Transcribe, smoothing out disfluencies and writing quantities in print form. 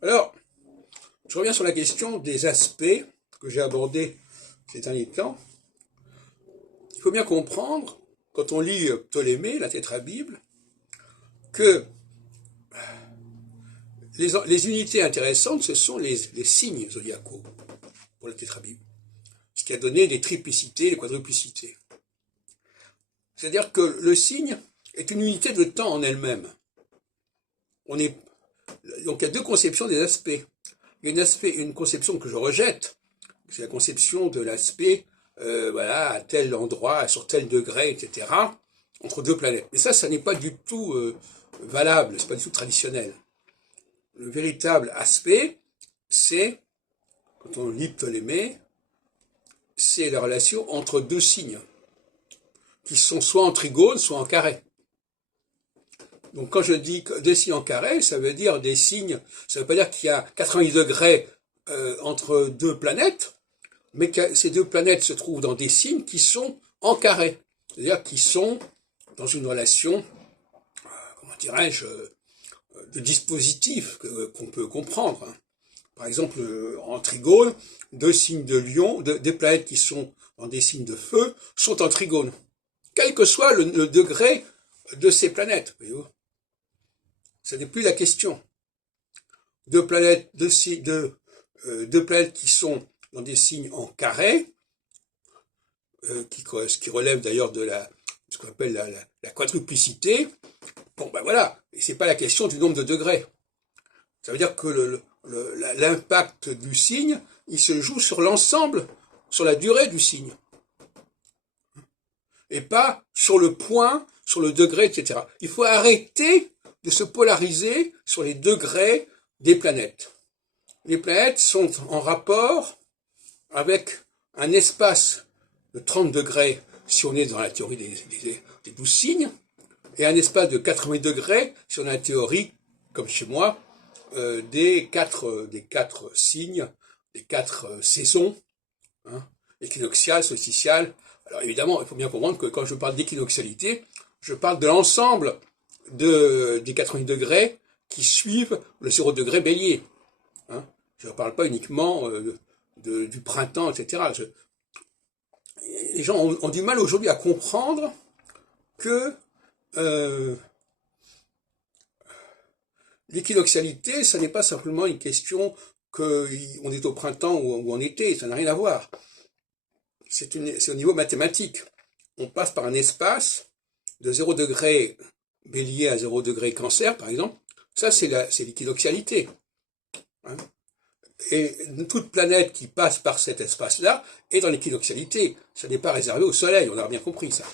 Alors, je reviens sur la question des aspects que j'ai abordés ces derniers temps. Il faut bien comprendre, quand on lit Ptolémée, la Tétrabible, que les unités intéressantes, ce sont les signes zodiacaux pour la Tétrabible. Ce qui a donné les triplicités, les quadruplicités. C'est-à-dire que le signe est une unité de temps en elle-même. Donc il y a deux conceptions des aspects. Il y a une conception que je rejette, c'est la conception de l'aspect voilà, à tel endroit, sur tel degré, etc., entre deux planètes. Mais ça n'est pas du tout valable, c'est pas du tout traditionnel. Le véritable aspect, c'est, quand on lit Ptolémée, c'est la relation entre deux signes, qui sont soit en trigone, soit en carré. Donc quand je dis deux signes en carré, ça veut dire des signes, ça ne veut pas dire qu'il y a 90 degrés entre deux planètes, mais que ces deux planètes se trouvent dans des signes qui sont en carré, c'est-à-dire qui sont dans une relation, comment dirais-je, de dispositif qu'on peut comprendre. Par exemple, en trigone, deux signes de lion, des planètes qui sont dans des signes de feu, sont en trigone, quel que soit le degré de ces planètes. Voyez-vous, ce n'est plus la question. Deux planètes qui sont dans des signes en carré, qui relèvent d'ailleurs de ce qu'on appelle la quadruplicité. Bon, ben voilà, et c'est pas la question du nombre de degrés. Ça veut dire que l'impact du signe, il se joue sur l'ensemble, sur la durée du signe. Et pas sur le point, sur le degré, etc. Il faut arrêter de se polariser sur les degrés des planètes. Les planètes sont en rapport avec un espace de 30 degrés, si on est dans la théorie des 12 signes, et un espace de 80 degrés, si on a la théorie, comme chez moi, des quatre signes, des quatre saisons, hein, équinoxiale, solsticiale. Alors évidemment, il faut bien comprendre que quand je parle d'équinoxialité, je parle de l'ensemble des 80 degrés qui suivent le 0 degré bélier. Hein. Je ne parle pas uniquement du printemps, etc. Les gens ont du mal aujourd'hui à comprendre que l'équinoxialité, ça n'est pas simplement une question qu'on est au printemps ou en été, ça n'a rien à voir. C'est au niveau mathématique. On passe par un espace de 0 degré bélier à 0 degré cancer, par exemple. Ça, c'est l'équinoxialité. Hein. Et toute planète qui passe par cet espace-là est dans l'équinoxialité. Ça n'est pas réservé au Soleil, on a bien compris ça.